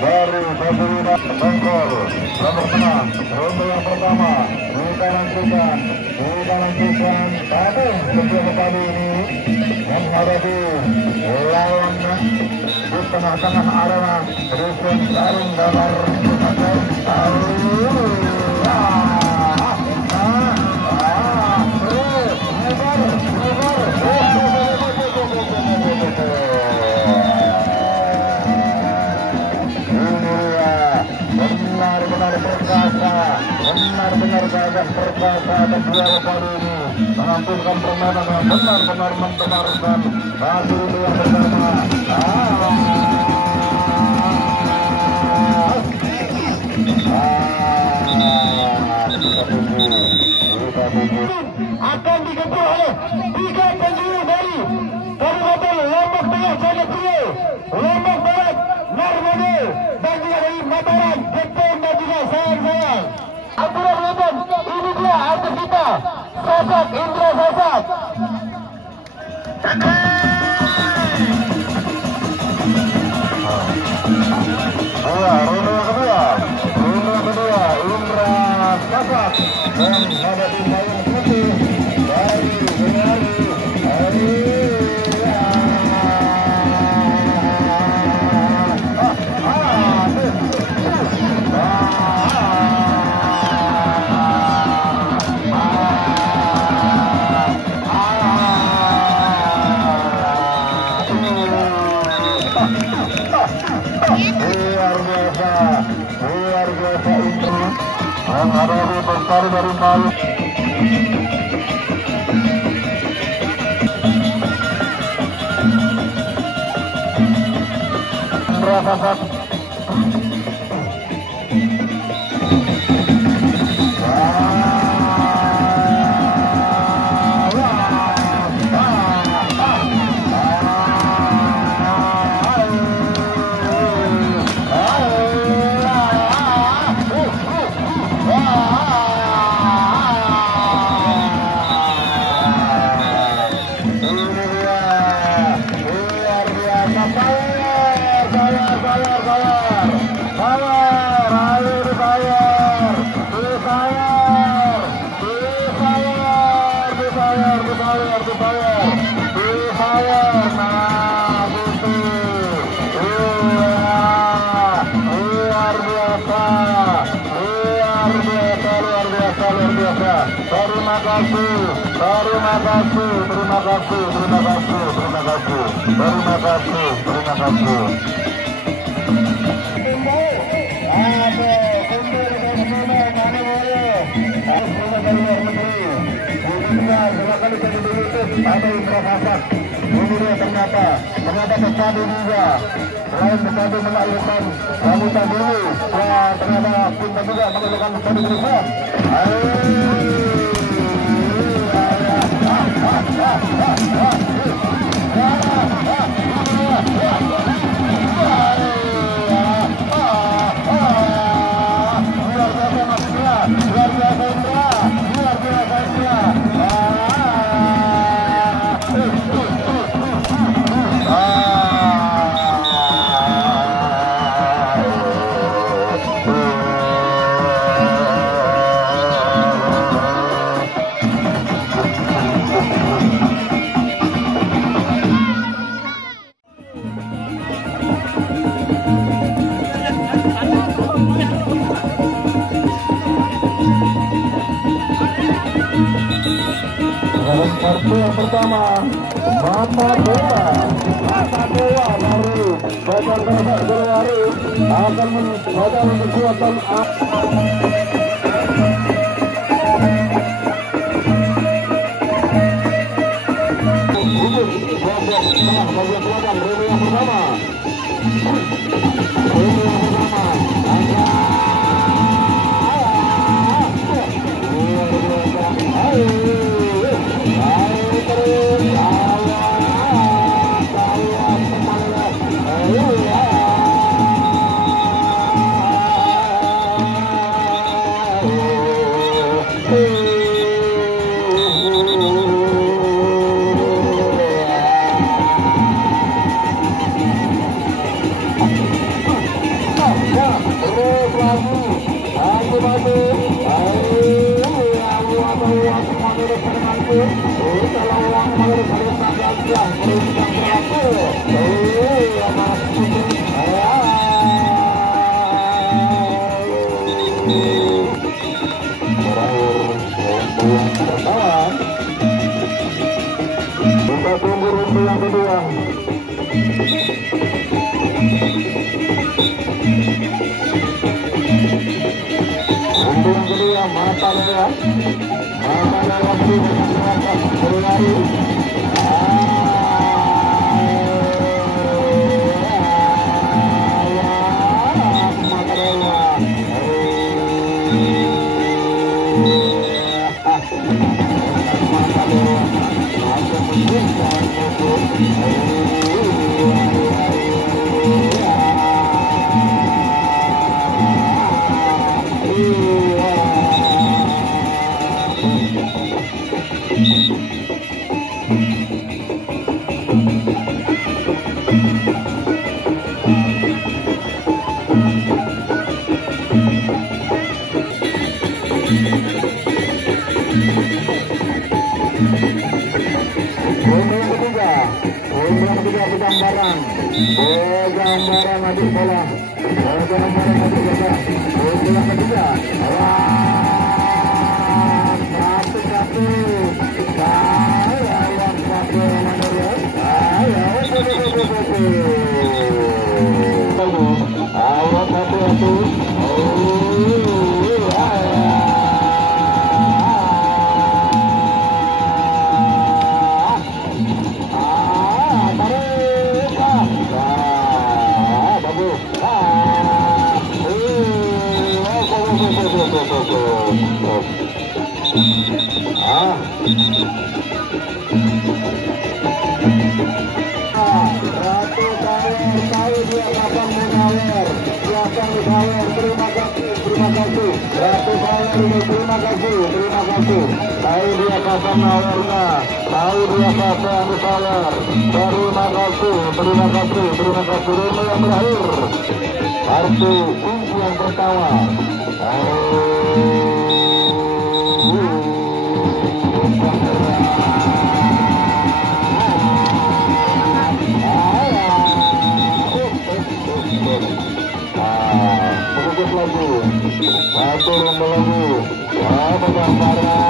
dari Bajulina Bengkol. Nomor tengah, ronde yang pertama kita lanjutkan tapi sebelum kali ini menghadapi lawannya di tengah-tengah arena Rizwan Saring Damar benar-benar gagah perkasa dan juara kali ini menampilkan permainan yang benar-benar membenarkan hasil yang pertama. Akan digempur oleh 3 penjuru dari Kabupaten Lombok Tengah, Jayapura, Lombok Barat, Narmada, dan juga dari Mataram, Jepang, dan juga sayang-sayang. Aturan Lombok, ini dia artis kita, Sasak Indra Sasak. Ronde kedua, Indra Sasak dan menghadapi Bayang Putih dari luar biasa ini menghadapi Bestari dari Malu. Sasak terima kasih. Ada Indra Sasak, ini dia ternyata pesadu juga. Selain pesadu menaklukkan wanita dulu, ternyata pintar juga menaklukkan pesadu Indonesia. Kartu yang pertama, Mata Dewa dari Badan Terasa Berwari akan mencoba kekuatan Kita tunggu ronde yang kedua. Ronde yang kedua, mata lewat berlari. Gambaran adik bola. Gambaran adik bola. Bola ketiga. Satu. Lawan satu nomor ya. Ayo satu. Terima kasih. Tahu dia kapan nawarnya, tahu dia kapan ditawar. Terima kasih. Ini yang berakhir. Kartu kunci yang pertama. Sedikit lagi. Satu ronde lagi. Ada gambaran.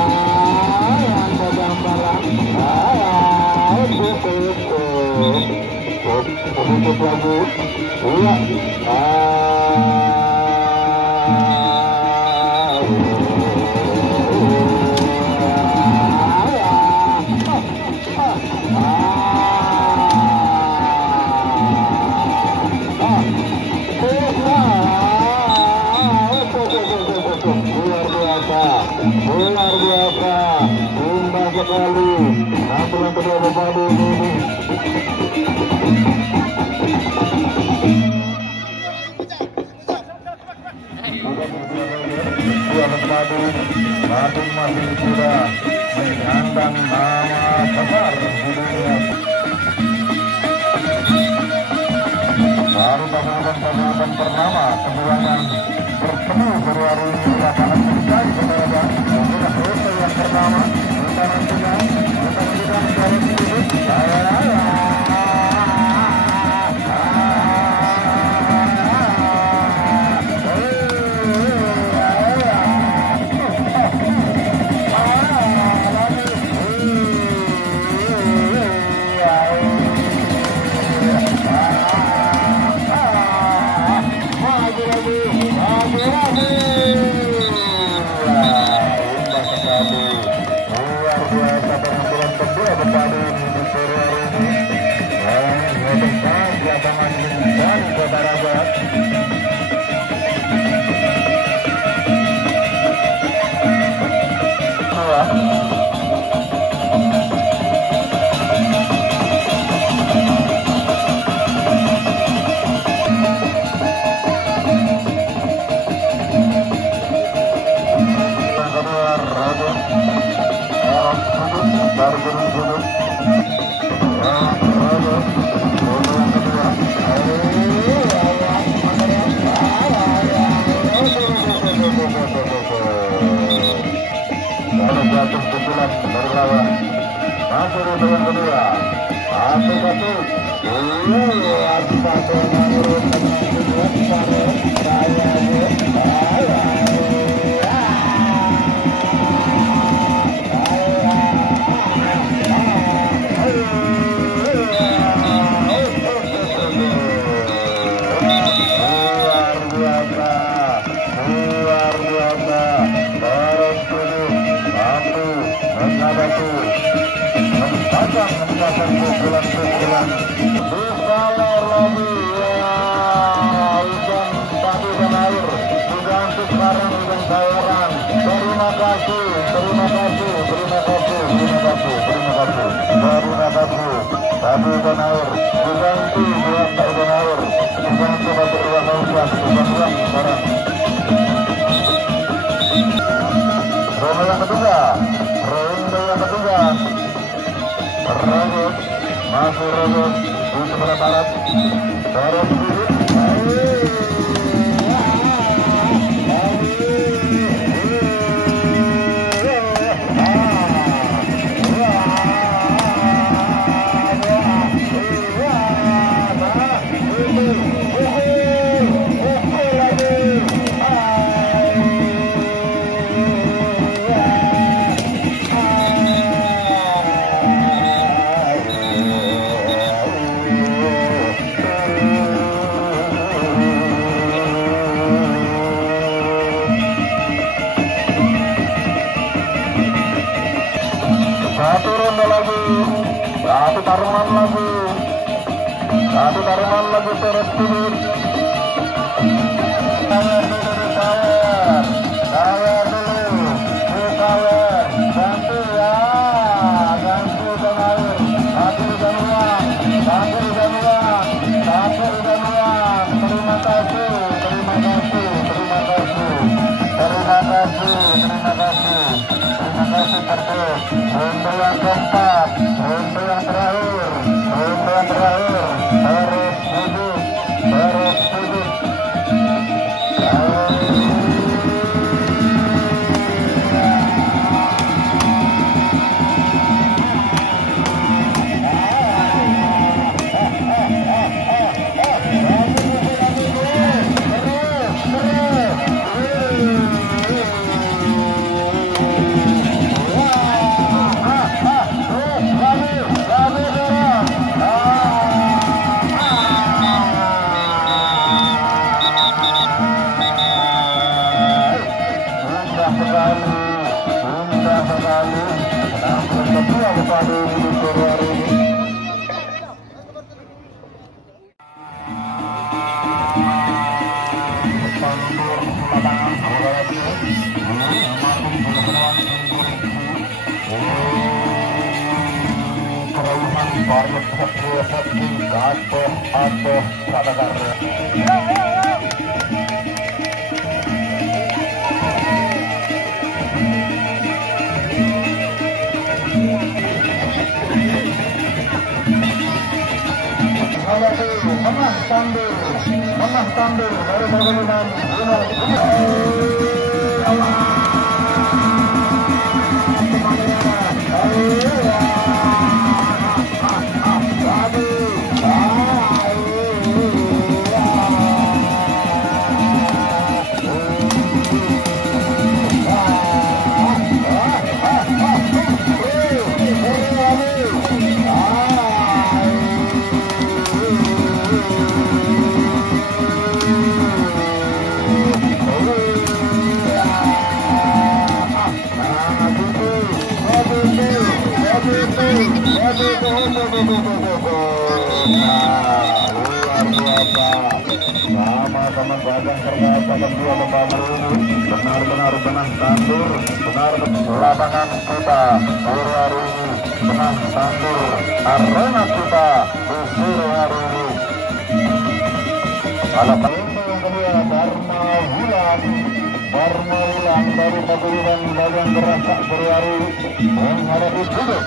Sedikit lagi. Iya. Luar biasa, indah sekali. Nampilan kedua berpadu ini. Dua berpadu, masing-masing sudah menyandang nama besar di dunia. Baru pertama keduanya bertemu hari ini lapangan mencari keberadaan. Inilah rute yang pertama. Kita nantikan mencari sedikit. Jatuh kesulat berlawan. masuk ronde yang kedua. Satu-satu. Satu menurut Satu ikan air diganti dua ikan air diganti satu uang uang sekarang. Ronde yang ketiga, Robot masuk Robot di sebelah barat, barat satu taruhan lagi seret dulu. Saya dulu, ganti ya, ganti ikan air, satu ikan uang. Terima kasih terus. Ronde yang keempat, ronde yang terakhir, harus duduk. Menah tandur dari bangunan sama-sama gagang ternyata kedua pembangun ini benar-benar benang tandur, benar-benar lapangan kita hari ini benang tandur, arena kita besar hari ini. Kalau yang kedua Dharma Wulan dari Paguyuban bagian Gerasak Periari menghadapi Budok.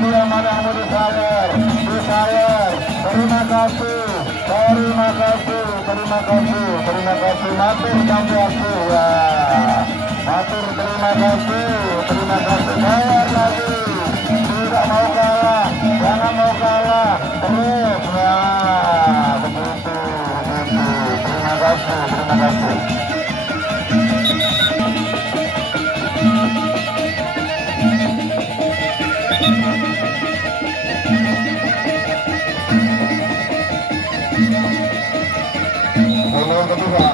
dia Madang Budi Sawer. Terima kasih. Matur kami aku ya. Matur terima kasih. Sawer lagi. Tidak mau kalah, jangan mau kalah. Terus ya. Begitu. Terima kasih. Yang kedua.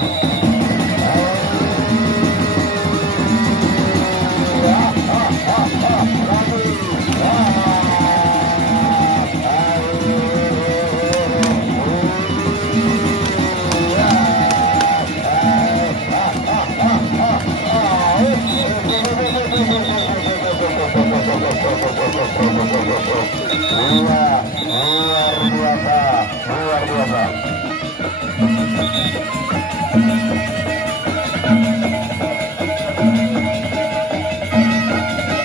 Luar biasa.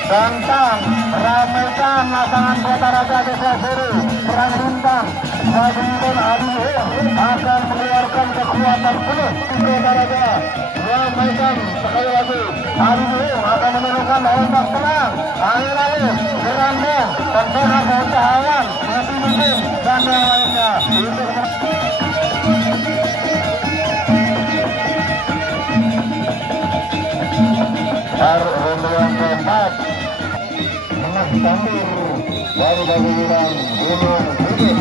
Tantang, ramaikan lapangan Kota Raja Desa Seru. Perang bintang, badminton Adiluhur akan mengeluarkan kekuatan penuh di Kota Raja. Ramaikan sekali lagi, Adiluhur akan menemukan ombak tenang, angin laut, gerandang, terkena keutamaan, musim dan yang lainnya. Ronde yang keempat, Tengah Tambur dari Bagian Gunung Kudus.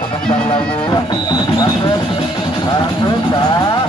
Sebentar lagi lanjut dah.